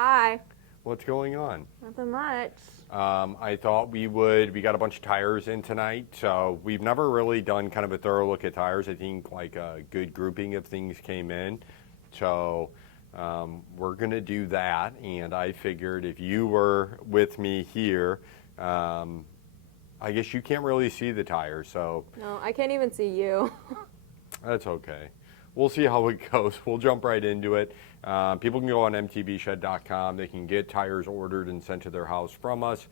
Hi. What's going on? Nothing much. I thought we got a bunch of tires in tonight, so we've never really done kind of a thorough look at tires. I think like a good grouping of things came in. So we're going to do that, and I figured if you were with me here, I guess you can't really see the tires, so. No, I can't even see you. That's okay. We'll see how it goes. We'll jump right into it. People can go on mtbshed.com. They can get tires ordered and sent to their house from us.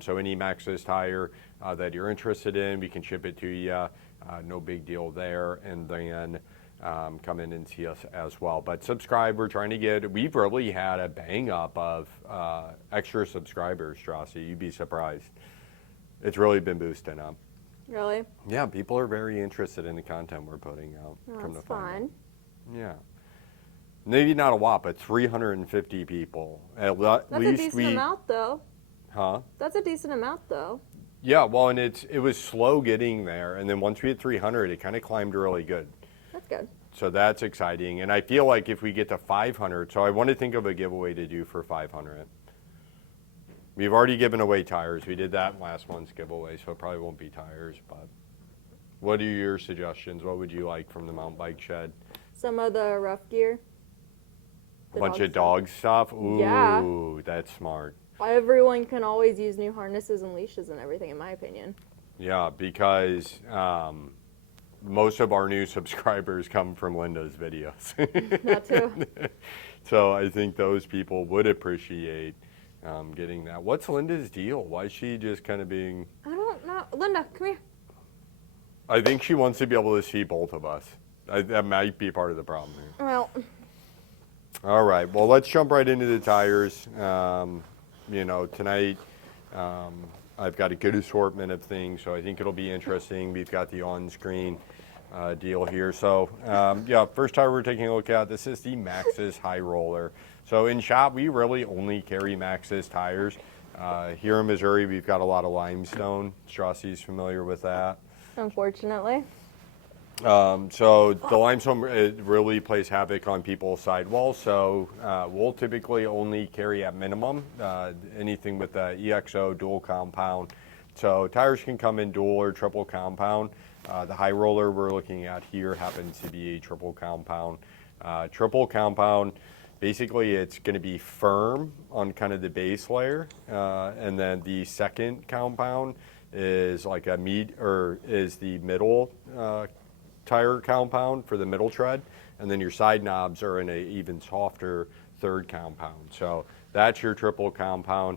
So any Maxxis tire that you're interested in, we can ship it to you. No big deal there. And then come in and see us as well. But subscribe. We've really had a bang up of extra subscribers, Straussie. You'd be surprised. It's really been boosting up. Really? Yeah, people are very interested in the content we're putting out. Oh, that's fun. Yeah. Maybe not a lot, but 350 people. At That's least a decent amount, though. Huh? That's a decent amount, though. Yeah, well, and it was slow getting there, and then once we hit 300, it kind of climbed really good. That's good. So that's exciting, and I feel like if we get to 500, so I want to think of a giveaway to do for 500. We've already given away tires. We did that in last month's giveaway, so it probably won't be tires, but what are your suggestions? What would you like from the mountain bike shed? Some of the rough gear. A bunch of dog stuff? Ooh, yeah. That's smart. Everyone can always use new harnesses and leashes and everything, in my opinion. Yeah, because most of our new subscribers come from Linda's videos. That too. So I think those people would appreciate getting that. What's Linda's deal? Why is she just kind of being... I don't know. Linda, come here. I think she wants to be able to see both of us. That might be part of the problem here. Well... All right, well, let's jump right into the tires. Tonight I've got a good assortment of things, so I think it'll be interesting. We've got the on-screen deal here. So, first tire we're taking a look at, this is the Maxxis High Roller. So in shop, we really only carry Maxxis tires. Here in Missouri, we've got a lot of limestone. Straussie's familiar with that. Unfortunately. So the limestone, it really plays havoc on people's sidewalls. So we'll typically only carry at minimum anything with the EXO dual compound. So tires can come in dual or triple compound. The High Roller we're looking at here happens to be a triple compound. Triple compound, basically it's going to be firm on kind of the base layer, and then the second compound is like is the middle tire compound for the middle tread, and then your side knobs are in a even softer third compound. So that's your triple compound.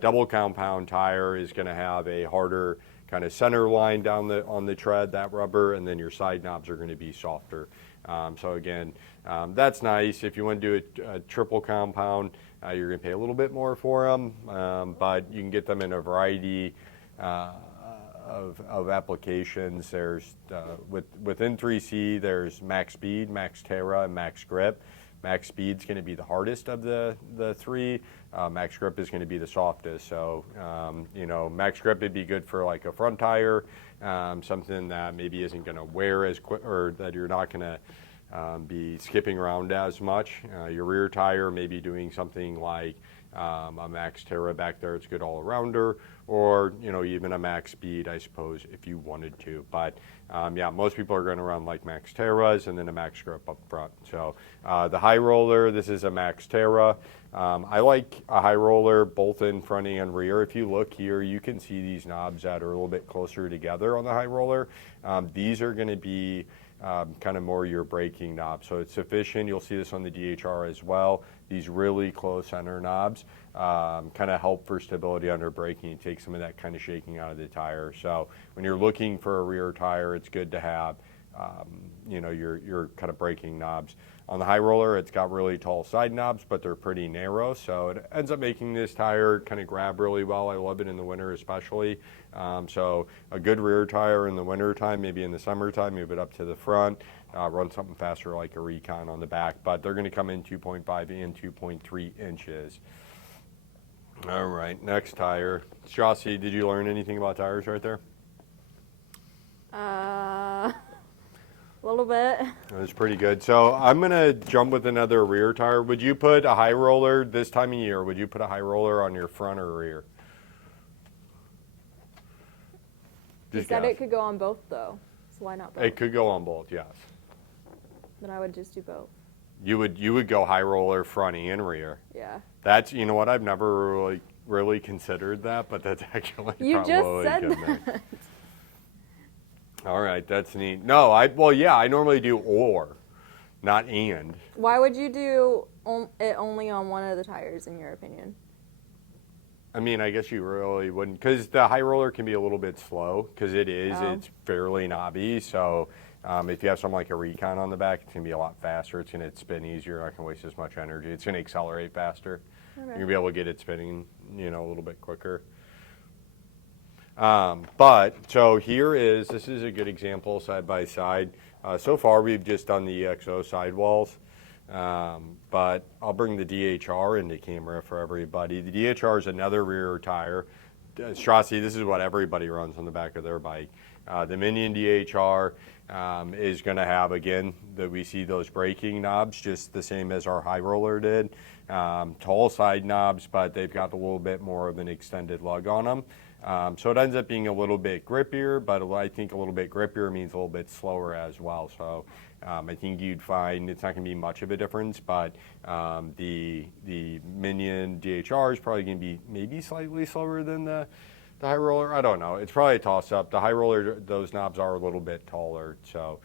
Double compound tire is going to have a harder kind of center line down on the tread, that rubber, and then your side knobs are going to be softer. So again, that's nice. If you want to do a triple compound, you're going to pay a little bit more for them, but you can get them in a variety of applications. There's within 3C, there's Max Speed, Max Terra, and Max Grip. Max Speed's going to be the hardest of the three. Max Grip is going to be the softest. So, Max Grip would be good for like a front tire, something that maybe isn't going to wear as quick, or that you're not going to be skipping around as much. Your rear tire, maybe doing something like a Max Terra back there, it's good all arounder, or even a Max Speed, I suppose, if you wanted to. But most people are going to run like Max Terras and then a Max Grip up front. So the High Roller, this is a Max Terra. I like a High Roller both in front and rear. If you look here, you can see these knobs that are a little bit closer together on the High Roller. These are going to be kind of more your braking knobs. So it's sufficient. You'll see this on the DHR as well. These really close center knobs kind of help for stability under braking and take some of that kind of shaking out of the tire. So when you're looking for a rear tire, it's good to have your kind of braking knobs. On the High Roller, it's got really tall side knobs, but they're pretty narrow, so it ends up making this tire kind of grab really well. I love it in the winter especially. So a good rear tire in the winter time, maybe in the summertime, move it up to the front, run something faster like a Rekon on the back, but they're going to come in 2.5 and 2.3 inches. All right, next tire. Straussie, did you learn anything about tires right there? A little bit. That was pretty good. So I'm going to jump with another rear tire. Would you put a high roller this time of year? Would you put a high roller on your front or rear? You said it could go on both, though. So why not both? It could go on both, yes. Then I would just do both. You would go high roller front and rear. Yeah. That's, you know what, I've never really considered that, but that's actually You probably just said good that. there. All right, that's neat. No, I normally do or, not and. Why would you do it only on one of the tires, in your opinion? I mean, I guess you really wouldn't, because the high roller can be a little bit slow, because it's fairly knobby. So if you have something like a Rekon on the back, it's going to be a lot faster. It's going to spin easier. Not going to waste as much energy. It's going to accelerate faster. Okay. You're going to be able to get it spinning, a little bit quicker. But so this is a good example side by side. So far we've just done the EXO sidewalls, but I'll bring the DHR into camera for everybody. The DHR is another rear tire. Straussie, this is what everybody runs on the back of their bike. The Minion DHR is going to have, again, we see those braking knobs just the same as our high roller did. Tall side knobs, but they've got a little bit more of an extended lug on them. So it ends up being a little bit grippier, but I think a little bit grippier means a little bit slower as well. So I think you'd find it's not going to be much of a difference, but the Minion DHR is probably going to be maybe slightly slower than the high roller. I don't know. It's probably a toss-up. The high roller, those knobs are a little bit taller, so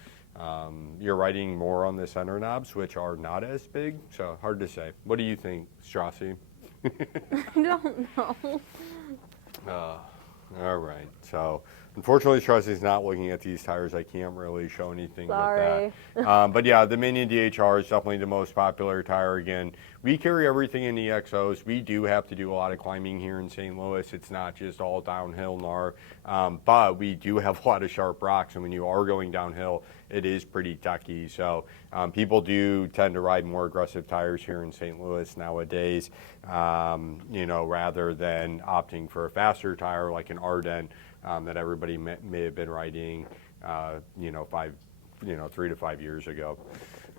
you're riding more on the center knobs, which are not as big, so hard to say. What do you think, Straussie? I don't know. All right. So, unfortunately, Strausie's not looking at these tires. I can't really show anything Sorry. with that. But yeah, the Minion DHR is definitely the most popular tire. Again, we carry everything in the EXOs. We do have to do a lot of climbing here in St. Louis. It's not just all downhill, but we do have a lot of sharp rocks, and when you are going downhill, it is pretty tucky. So people do tend to ride more aggressive tires here in St. Louis nowadays, rather than opting for a faster tire like an Ardent that everybody may have been riding, 3 to 5 years ago.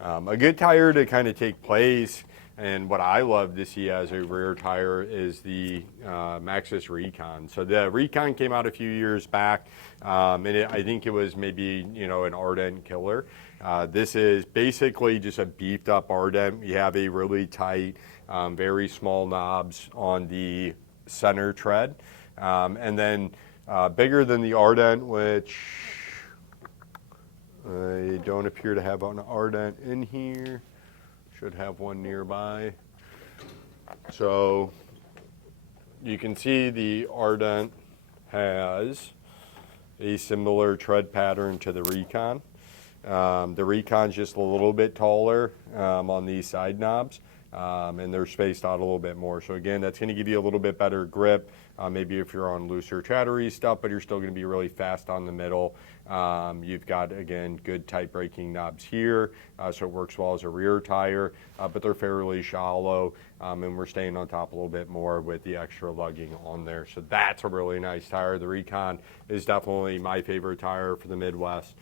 A good tire to kind of take place, and what I love to see as a rear tire is the Maxxis Rekon. So the Rekon came out a few years back, and I think it was maybe an Ardent killer. This is basically just a beefed up Ardent. You have a really tight, very small knobs on the center tread, and then bigger than the Ardent, which I don't appear to have an Ardent in here. Should have one nearby. So you can see the Ardent has a similar tread pattern to the Rekon. The Rekon's just a little bit taller on these side knobs, and they're spaced out a little bit more. So again, that's going to give you a little bit better grip, maybe if you're on looser chattery stuff, but you're still going to be really fast on the middle. You've got, again, good tight braking knobs here, so it works well as a rear tire, but they're fairly shallow, and we're staying on top a little bit more with the extra lugging on there. So that's a really nice tire. The Rekon is definitely my favorite tire for the Midwest.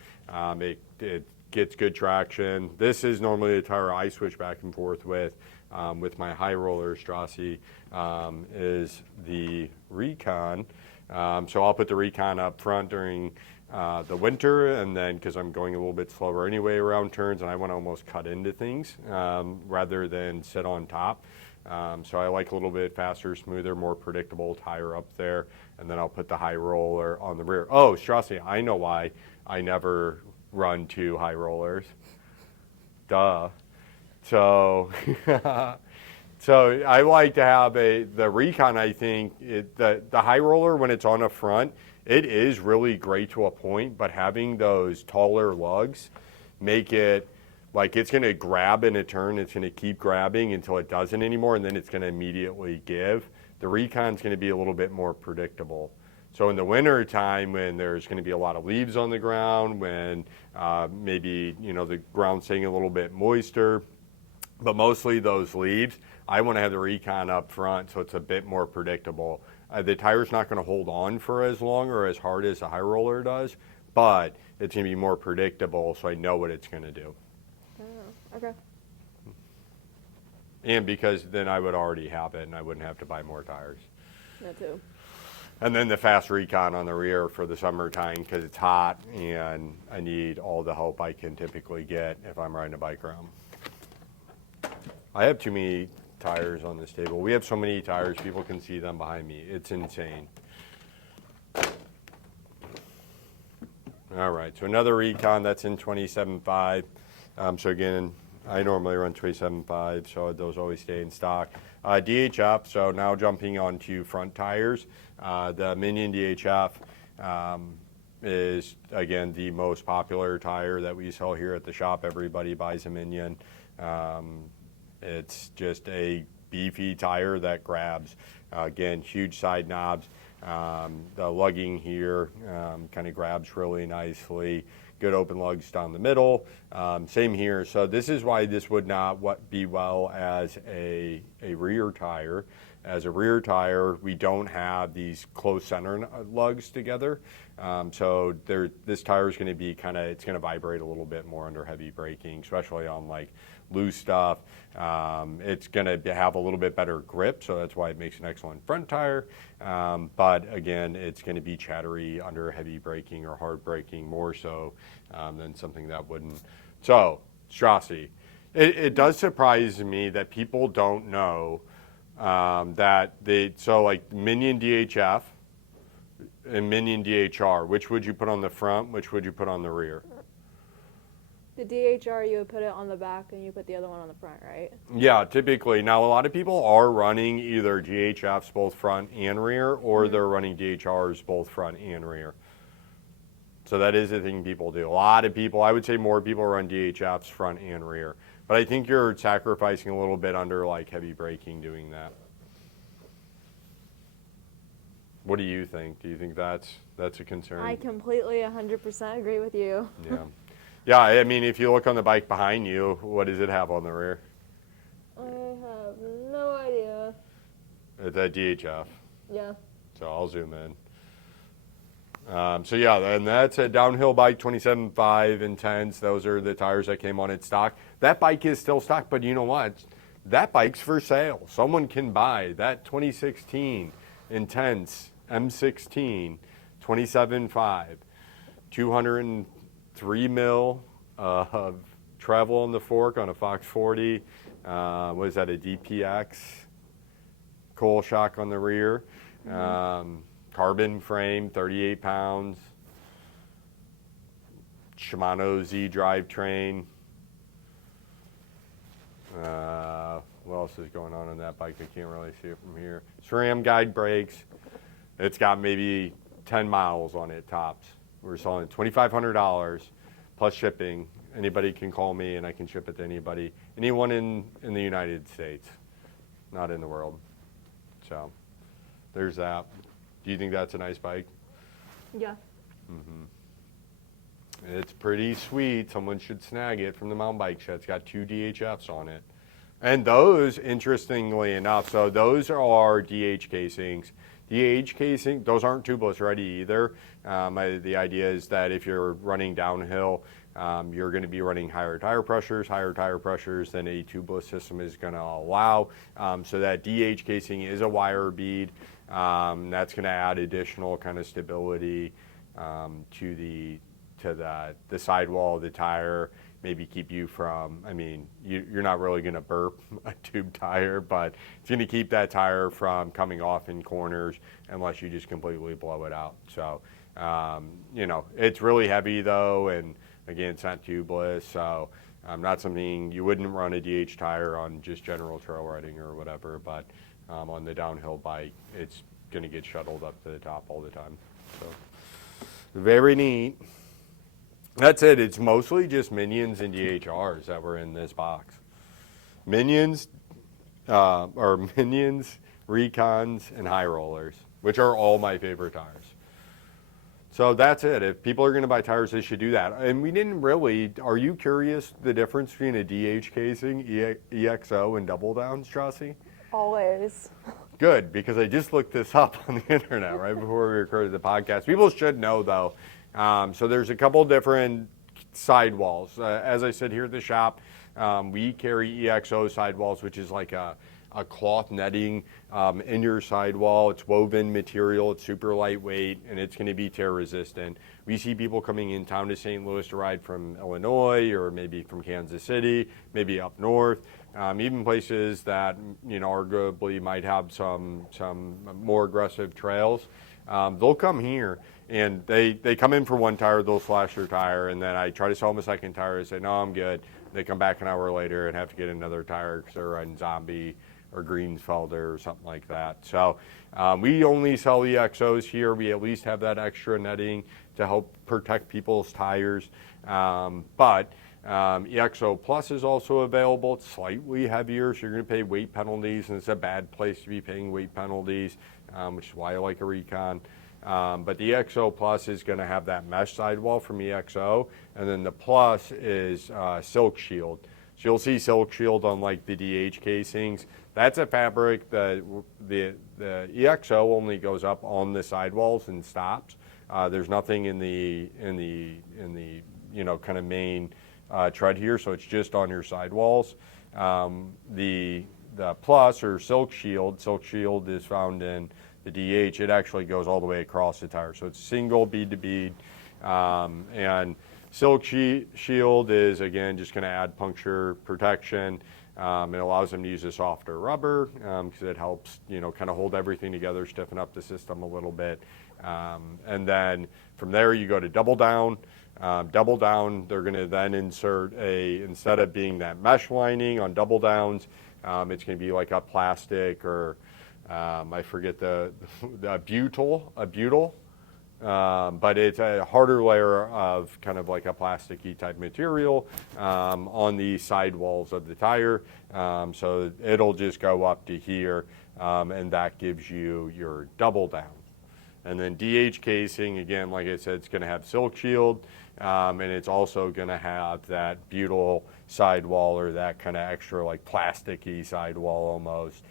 It gets good traction. This is normally a tire I switch back and forth with my high roller Straussie, is the Rekon. So I'll put the Rekon up front during the winter, and then because I'm going a little bit slower anyway around turns, and I want to almost cut into things rather than sit on top. So I like a little bit faster, smoother, more predictable tire up there, and then I'll put the high roller on the rear. Oh, Straussie, I know why I never run two high rollers. Duh. So, so I like to have the Rekon. I think the high roller, when it's on the front, it is really great to a point, but having those taller lugs make it like it's going to grab in a turn. It's going to keep grabbing until it doesn't anymore, and then it's going to immediately give. The Rekon's going to be a little bit more predictable. So in the winter time, when there's going to be a lot of leaves on the ground, when maybe the ground's staying a little bit moister, but mostly those leaves, I want to have the Rekon up front so it's a bit more predictable. The tire's not going to hold on for as long or as hard as the high roller does, but it's going to be more predictable, so I know what it's going to do. Oh, okay. And because then I would already have it and I wouldn't have to buy more tires. That too. And then the fast recon on the rear for the summertime because it's hot and I need all the help I can typically get if I'm riding a bike around. I have too many tires on this table. We have so many tires, people can see them behind me. It's insane. All right, so another Recon that's in 27.5. So again, I normally run 27.5, so those always stay in stock. DHF, so now jumping onto front tires. The Minion DHF is, again, the most popular tire that we sell here at the shop. Everybody buys a Minion. It's just a beefy tire that grabs. Again, huge side knobs. The lugging here kind of grabs really nicely. Good open lugs down the middle. Same here. So this is why this would not be well as a rear tire. As a rear tire, we don't have these close center lugs together. So this tire is going to be it's going to vibrate a little bit more under heavy braking, especially on like loose stuff. It's going to have a little bit better grip, so that's why it makes an excellent front tire. But again, it's going to be chattery under heavy braking or hard braking more so than something that wouldn't. So, Straussie, it does surprise me that people don't know so like Minion DHF and Minion DHR, which would you put on the front, which would you put on the rear? The DHR, you would put it on the back and you put the other one on the front, right? Yeah, typically. Now, a lot of people are running either DHFs both front and rear, or they're running DHRs both front and rear. So that is a thing people do. A lot of people, I would say more people run DHFs front and rear. But I think you're sacrificing a little bit under like heavy braking doing that. What do you think? Do you think that's a concern? I completely 100% agree with you. Yeah. Yeah, I mean, if you look on the bike behind you, what does it have on the rear? I have no idea. It's a DHF. Yeah. So I'll zoom in. So yeah, and that's a downhill bike, 27.5 Intense. Those are the tires that came on its stock. That bike is still stock, but you know what? That bike's for sale. Someone can buy that 2016 Intense M16, 27.5, 203 mil of travel on the fork on a Fox 40. What is that, a DPX? Coil shock on the rear. Carbon frame, 38 pounds. Shimano Z drivetrain. What else is going on that bike? I can't really see it from here. SRAM guide brakes. It's got maybe 10 miles on it, tops. We're selling $2,500 plus shipping. Anybody can call me and I can ship it to anybody. Anyone in the United States, not in the world. So there's that. Do you think that's a nice bike? Yeah. It's pretty sweet. Someone should snag it from the mountain bike shed. It's got 2 DHFs on it. And those, interestingly enough, so those are DH casings. DH casing, those aren't tubeless ready either. The idea is that if you're running downhill, you're going to be running higher tire pressures than a tubeless system is going to allow. So that DH casing is a wire bead. That's going to add additional kind of stability to the sidewall of the tire. Maybe keep you from, you're not really going to burp a tube tire, but it's going to keep that tire from coming off in corners unless you just completely blow it out. So, it's really heavy though, and again, it's not tubeless, so not something you wouldn't run a DH tire on just general trail riding or whatever, but on the downhill bike, it's going to get shuttled up to the top all the time. So, very neat. That's it. It's mostly just Minions and DHRs that were in this box. Minions, Minions, Rekons, and High Rollers, which are all my favorite tires. So that's it. If people are going to buy tires, they should do that. And we didn't really, are you curious the difference between a DH casing, EXO, and double down, Straussie? Always. Good, because I just looked this up on the internet right before we recorded the podcast. People should know, though, So there's a couple different sidewalls. As I said here at the shop, we carry EXO sidewalls, which is like a cloth netting in your sidewall. It's woven material, it's super lightweight, and it's going to be tear resistant. We see people coming in town to St. Louis to ride from Illinois or maybe from Kansas City, maybe up north, even places that, you know, arguably might have some more aggressive trails. They'll come here and they come in for one tire, they'll slash their tire, and then I try to sell them a second tire. They say, no, I'm good. They come back an hour later and have to get another tire because they're riding Zombie or Greensfelder or something like that. So we only sell EXOs here. We at least have that extra netting to help protect people's tires. But EXO Plus is also available. It's slightly heavier, so you're going to pay weight penalties, and it's a bad place to be paying weight penalties, which is why I like a Rekon. But the EXO Plus is going to have that mesh sidewall from EXO, and then the Plus is Silk Shield. So you'll see Silk Shield on like the DH casings. That's a fabric that the EXO only goes up on the sidewalls and stops. There's nothing in the you know, kind of main tread here, so it's just on your sidewalls. The Plus or Silk Shield is found in the DH. It actually goes all the way across the tire, so it's single bead to bead. And Silk Shield is, again, just going to add puncture protection. It allows them to use a softer rubber because it helps, you know, kind of hold everything together, stiffen up the system a little bit. And then from there you go to Double Down. Double Down, they're going to then insert instead of being that mesh lining on Double Downs, it's going to be like a plastic or I forget the butyl. But it's a harder layer of kind of like a plasticky type material on the sidewalls of the tire. So it'll just go up to here, and that gives you your Double Down. And then DH casing, again, like I said, it's going to have Silk Shield, and it's also going to have that butyl sidewall or that kind of extra like plasticky sidewall almost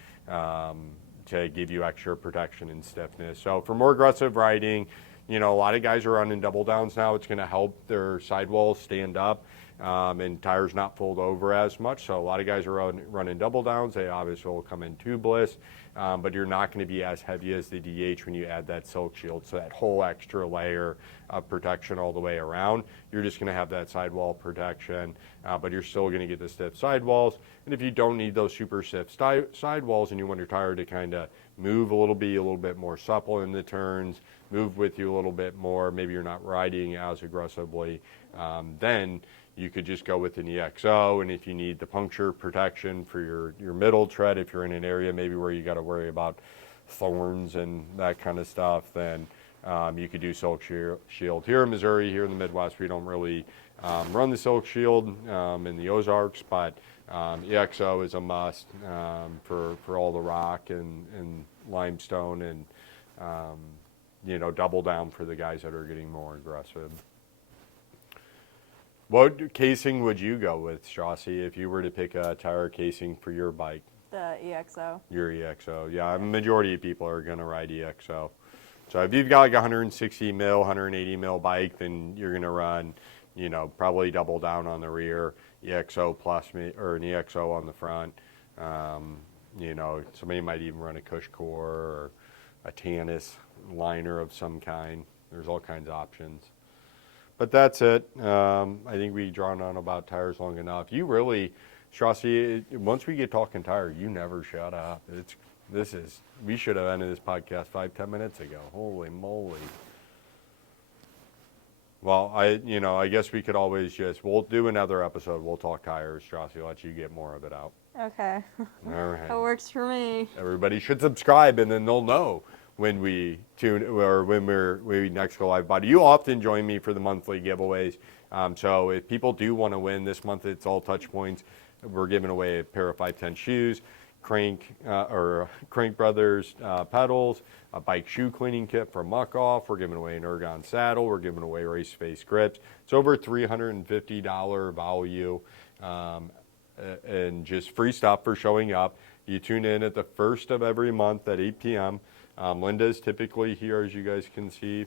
to give you extra protection and stiffness. So for more aggressive riding, you know, a lot of guys are running Double Downs now. It's going to help their sidewalls stand up and tires not fold over as much. So a lot of guys are running Double Downs. They obviously will come in tubeless, but you're not going to be as heavy as the DH when you add that Silk Shield. So that whole extra layer of protection all the way around. You're just going to have that sidewall protection, but you're still going to get the stiff sidewalls. And if you don't need those super stiff sidewalls and you want your tire to kind of move a little bit more supple in the turns, move with you a little bit more, maybe you're not riding as aggressively, then you could just go with an EXO. And if you need the puncture protection for your middle tread, if you're in an area maybe where you got to worry about thorns and that kind of stuff, then you could do Silk Shield. Here in Missouri, here in the Midwest, we don't really run the Silk Shield in the Ozarks, but EXO is a must for all the rock and limestone and you know, Double Down for the guys that are getting more aggressive. What casing would you go with, Straussie, if you were to pick a tire casing for your bike? The EXO. Your EXO, yeah. A majority of people are going to ride EXO. So if you've got like a 160 mil, 180 mil bike, then you're going to run, you know, probably Double Down on the rear, EXO Plus or an EXO on the front. You know, somebody might even run a Cush Core or a Tannis liner of some kind. There's all kinds of options. But that's it. I think we've drawn on about tires long enough. You really, Straussie, once we get talking tire, you never shut up. We should have ended this podcast 5-10 minutes ago. Holy moly. Well, I guess we could always we'll do another episode. We'll talk tires, Straussie, let you get more of it out. Okay. All right. That works for me. Everybody should subscribe, and then they'll know when we tune or when we next go live. But you often join me for the monthly giveaways. So if people do want to win this month, it's all touch points. We're giving away a pair of 510 shoes, Crank Brothers pedals, a bike shoe cleaning kit from Muck Off. We're giving away an Ergon saddle. We're giving away race face grips. It's over $350 value, and just free stuff for showing up. You tune in at the first of every month at 8 p.m. Linda's typically here, as you guys can see.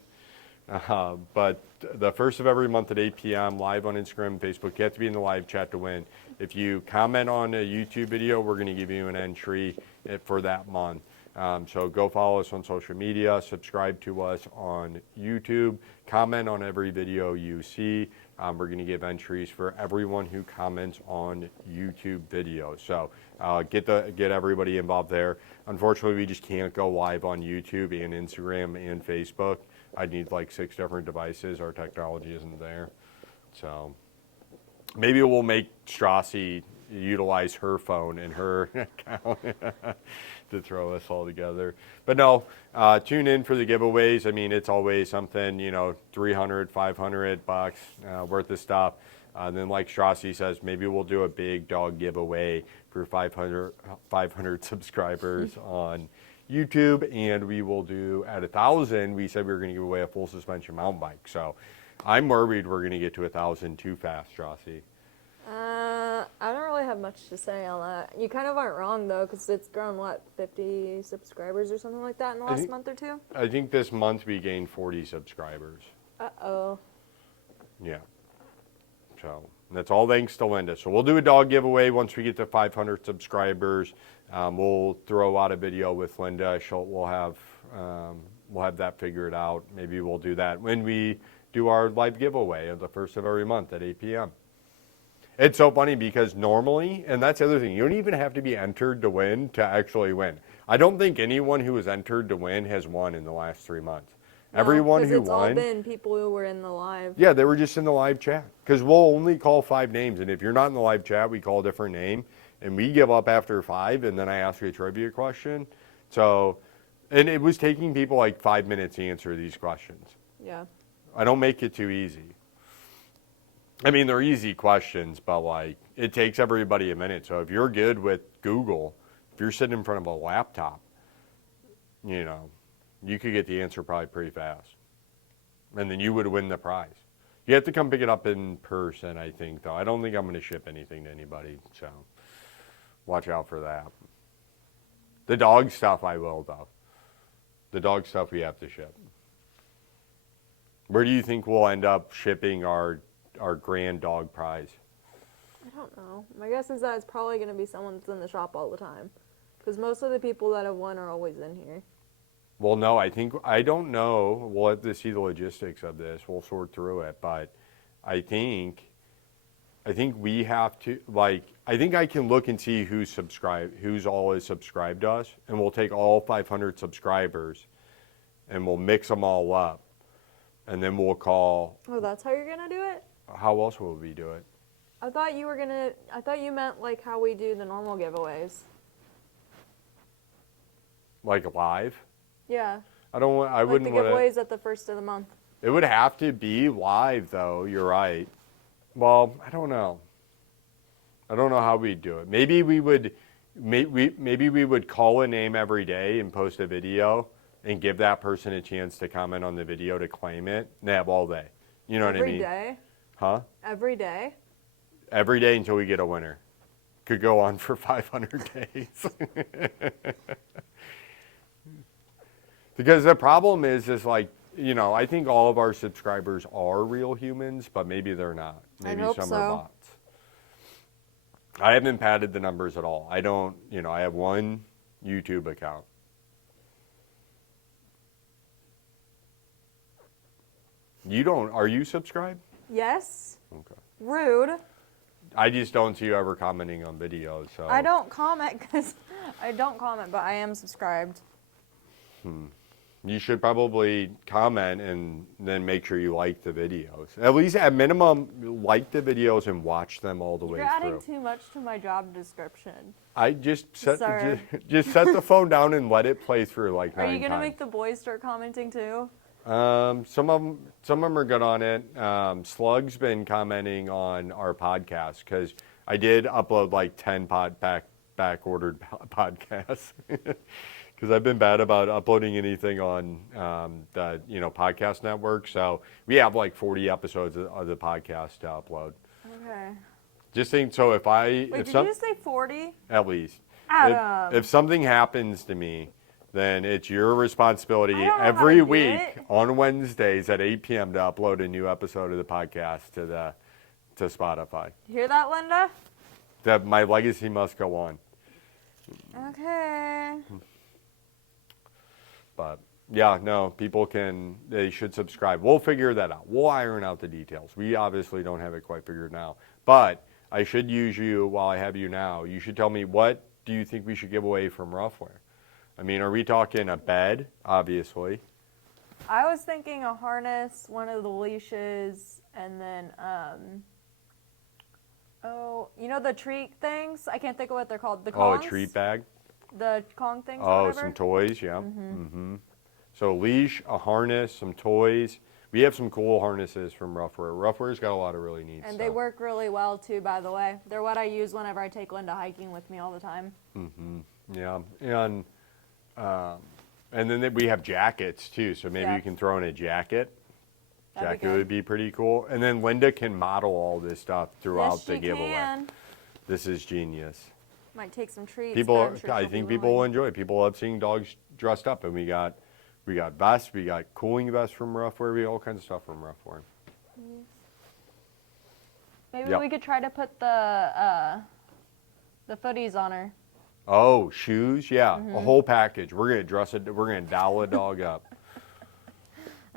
But the first of every month at 8 p.m. live on Instagram and Facebook. You have to be in the live chat to win. If you comment on a YouTube video, we're going to give you an entry for that month. So go follow us on social media, subscribe to us on YouTube, comment on every video you see. We're going to give entries for everyone who comments on YouTube videos. So get everybody involved there. Unfortunately, we just can't go live on YouTube and Instagram and Facebook. I'd need like 6 different devices. Our technology isn't there. So maybe we'll make Straussie utilize her phone and her account to throw us all together. But no, tune in for the giveaways. I mean, it's always something, $300, $500 worth of stuff. Then like Straussie says, maybe we'll do a big dog giveaway for 500 subscribers on YouTube, and we will do at 1,000. We said we were going to give away a full suspension mountain bike. So I'm worried we're going to get to 1,000 too fast, Straussie. I don't really have much to say on that. You kind of aren't wrong, though, because it's grown, 50 subscribers or something like that in the last month or two? I think this month we gained 40 subscribers. Uh-oh. Yeah. So that's all thanks to Linda. So we'll do a dog giveaway once we get to 500 subscribers. We'll throw out a video with Linda. We'll have that figured out. Maybe we'll do that when we do our live giveaway of the first of every month at 8 p.m. It's so funny because normally, and that's the other thing, you don't even have to be entered to win to actually win. I don't think anyone who was entered to win has won in the last 3 months. No, Everyone who it's won, all been people who were in the live. yeah, they were just in the live chat. Because we'll only call 5 names, and if you're not in the live chat, we call a different name, and we give up after 5, and then I ask you a trivia question. So, and it was taking people like 5 minutes to answer these questions. Yeah. I don't make it too easy. I mean, they're easy questions, but like it takes everybody a minute. So if you're good with Google, if you're sitting in front of a laptop, you could get the answer probably pretty fast. And then you would win the prize. You have to come pick it up in person, I think, though. I don't think I'm going to ship anything to anybody, so watch out for that. The dog stuff I will, though. The dog stuff we have to ship. Where do you think we'll end up shipping our grand dog prize? I don't know. My guess is that it's probably going to be someone that's in the shop all the time. Because most of the people that have won are always in here. Well, no, I don't know. We'll have to see the logistics of this. We'll sort through it. But I think we have to, I think I can look and see who's all is subscribed to us. And we'll take all 500 subscribers and we'll mix them all up. And then we'll call. Oh, that's how you're going to do it? How else will we do it? I thought you meant like how we do the normal giveaways. Like live? Yeah. I wouldn't like the want giveaways at the first of the month. It would have to be live, though. You're right. Well, I don't know. I don't know how we'd do it. Maybe we would call a name every day and post a video and give that person a chance to comment on the video to claim it. And they have all day. You know what I mean? Every day? Huh? Every day? Every day until we get a winner. Could go on for 500 days. Because the problem is like, I think all of our subscribers are real humans, but maybe they're not. Maybe I hope some so. are bots. I haven't padded the numbers at all. I don't, I have one YouTube account. You don't, are you subscribed? Yes. Okay. Rude. I just don't see you ever commenting on videos, so. I don't comment, but I am subscribed. You should probably comment and then make sure you like the videos. At least at minimum, like the videos and watch them all the way You're through. adding too much to my job description. I just set Sir. just set the phone down and let it play through like 9 Are you times. gonna make the boys start commenting too? Some of them are good on it. Slug's been commenting on our podcast because I did upload like 10 back ordered podcasts. Because I've been bad about uploading anything on the podcast network. So we have like 40 episodes of the podcast to upload. Okay. Just think, so Wait, did you just say 40? At least. Adam. If something happens to me then it's your responsibility I don't know how every to do week it. on Wednesdays at 8 p.m. to upload a new episode of the podcast to Spotify. You hear that, Linda? That my legacy must go on. Okay. But yeah, no, they should subscribe. We'll figure that out. We'll iron out the details. We obviously don't have it quite figured now. But I should use you while I have you now. You should tell me, what do you think we should give away from Roughwear? I mean, are we talking a bed, obviously? I was thinking a harness, one of the leashes, and then, the treat things? I can't think of what they're called. The Kongs? Oh, a treat bag? The Kong things or Oh, whatever? some toys, yeah. Mm-hmm. So a leash, a harness, some toys. We have some cool harnesses from Roughwear. Roughwear's got a lot of really neat stuff. And they work really well, too, by the way. They're what I use whenever I take Linda hiking with me all the time. Mm-hmm. Yeah. And then we have jackets, too. So maybe you can throw in a jacket. That'd be Jacket would be pretty cool. And then Linda can model all this stuff throughout the giveaway. Can. This is genius. Might take some treats. I think people will enjoy it. People love seeing dogs dressed up, and we got vests, we got cooling vests from Roughwear, we got all kinds of stuff from Roughwear. Maybe we could try to put the footies on her. Oh, shoes, yeah, a whole package. We're gonna dress it. We're gonna doll a dog up.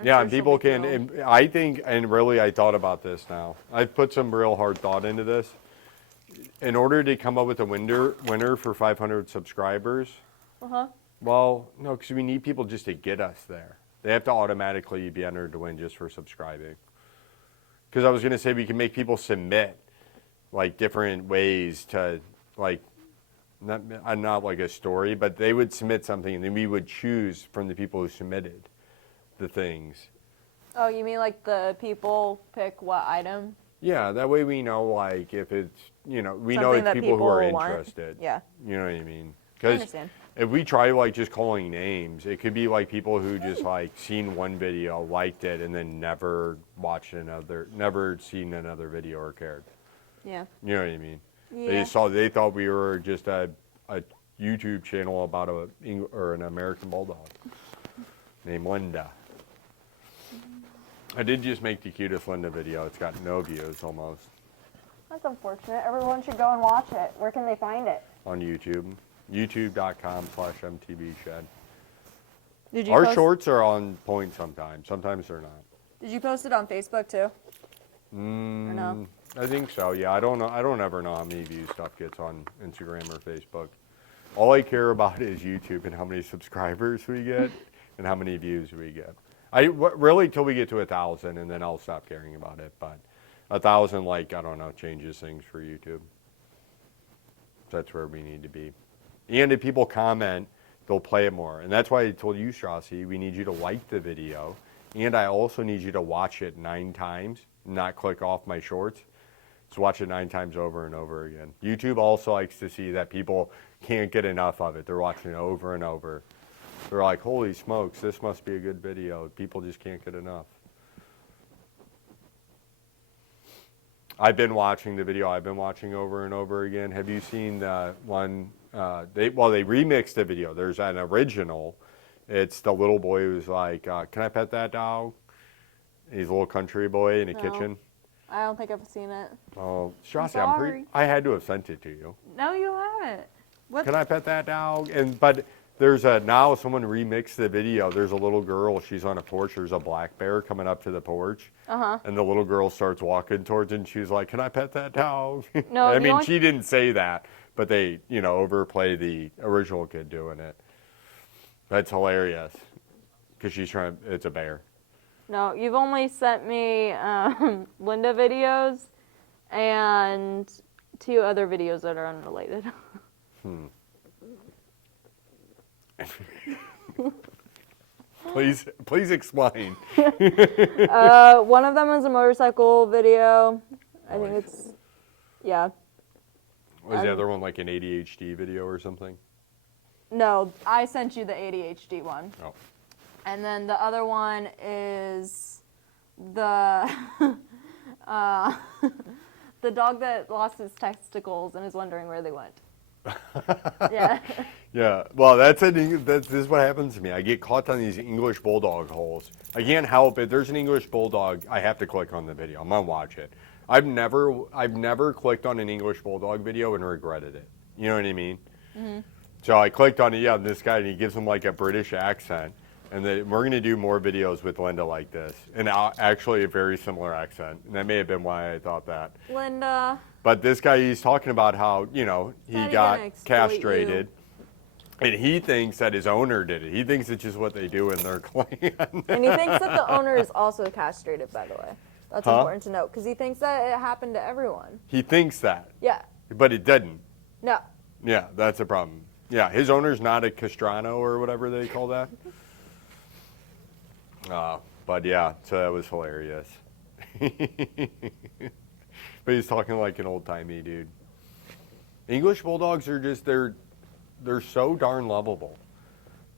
Yeah, and people can. And I think, and really, I thought about this now. I've put some real hard thought into this. In order to come up with a winner for 500 subscribers, well, no, because we need people just to get us there. They have to automatically be entered to win just for subscribing. Because I was going to say we can make people submit, like, different ways to, like, not like a story, but they would submit something, and then we would choose from the people who submitted the things. Oh, you mean like the people pick what item? Yeah, that way we know, like, if it's, we Something know it's that people who are people want. interested. Yeah. You know what I mean? I Because understand. if we try, like, just calling names, it could be, like, people who just, like, seen one video, liked it, and then never seen another video or cared. Yeah. You know what I mean? Yeah. They thought we were just a YouTube channel about an American Bulldog named Linda. I did just make the cutest Linda video. It's got no views almost. That's unfortunate. Everyone should go and watch it. Where can they find it? On YouTube. YouTube.com/MTB Shed. Did you Our shorts are on point sometimes. Sometimes they're not. Did you post it on Facebook too? Or no? I think so. Yeah, I don't know. I don't ever know how many views stuff gets on Instagram or Facebook. All I care about is YouTube and how many subscribers we get and how many views we get. Really till we get to 1,000, and then I'll stop caring about it. But 1,000, like, I don't know, changes things for YouTube. That's where we need to be. And if people comment, they'll play it more. And that's why I told you, Straussie, we need you to like the video. And I also need you to watch it 9 times, not click off my shorts. Just watch it 9 times over and over again. YouTube also likes to see that people can't get enough of it. They're watching it over and over. They're like, holy smokes, this must be a good video. People just can't get enough. I've been watching the video I've been watching over and over again. Have you seen the one? They remixed the video. There's an original. It's the little boy who's like, can I pet that dog? He's a little country boy in a kitchen. I don't think I've seen it. Oh, Straussie, I had to have sent it to you. No, you haven't. What? Can I pet that dog? But there's now someone remixed the video. There's a little girl. She's on a porch. There's a black bear coming up to the porch. And the little girl starts walking towards it, and she's like, can I pet that dog? No, I mean, she didn't say that, but they, overplay the original kid doing it. That's hilarious because it's a bear. No, you've only sent me Linda videos and 2 other videos that are unrelated. Please explain. One of them is a motorcycle video. I think it's, yeah. Was the other one like an ADHD video or something? No, I sent you the ADHD one. Oh. And then the other one is the the dog that lost his testicles and is wondering where they went. Yeah. Yeah, well, this is what happens to me. I get caught on these English bulldog holes. I can't help it. There's an English bulldog. I have to click on the video. I'm gonna watch it. I've never clicked on an English bulldog video and regretted it. You know what I mean? Mm-hmm. So I clicked on it. Yeah, this guy, and he gives him like a British accent. And we're gonna do more videos with Linda like this, and actually a very similar accent. And that may have been why I thought that. Linda. But this guy, he's talking about how he got castrated. And he thinks that his owner did it. He thinks it's just what they do in their clan. And he thinks that the owner is also castrated, by the way. That's important to note, because he thinks that it happened to everyone. He thinks that. Yeah. But it didn't. No. Yeah, that's a problem. Yeah, his owner's not a castrano or whatever they call that. But yeah, so that was hilarious. But he's talking like an old-timey dude. English bulldogs are just, they're so darn lovable,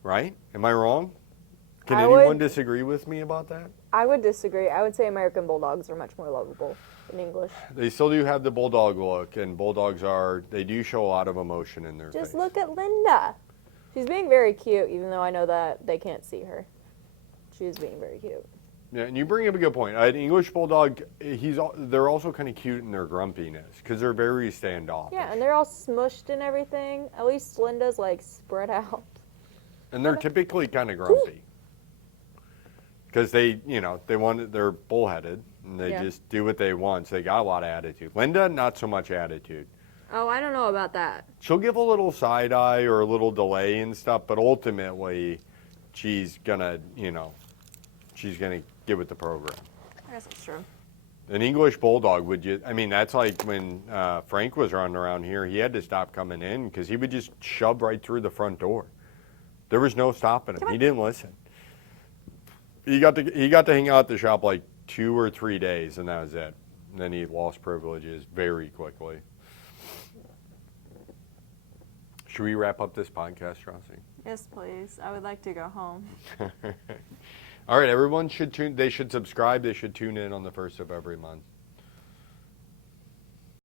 right? Am I wrong? Can anyone disagree with me about that? I would disagree. I would say American bulldogs are much more lovable than English. They still do have the bulldog look, and bulldogs they do show a lot of emotion in their face. Just look at Linda. She's being very cute, even though I know that they can't see her. She's being very cute. Yeah, and you bring up a good point. An English bulldog, they're also kind of cute in their grumpiness because they're very standoffish. Yeah, and they're all smushed and everything. At least Linda's like spread out. And they're typically kind of grumpy because they're bullheaded and they just do what they want. So they got a lot of attitude. Linda, not so much attitude. Oh, I don't know about that. She'll give a little side eye or a little delay and stuff, but ultimately, she's gonna get with the program. I guess that's true. An English bulldog that's like when Frank was running around here, he had to stop coming in because he would just shove right through the front door. There was no stopping him. He didn't listen. He got to hang out at the shop like 2 or 3 days, and that was it. And then he lost privileges very quickly. Should we wrap up this podcast, Strausie? Yes, please. I would like to go home. All right, everyone should subscribe. They should tune in on the 1st of every month.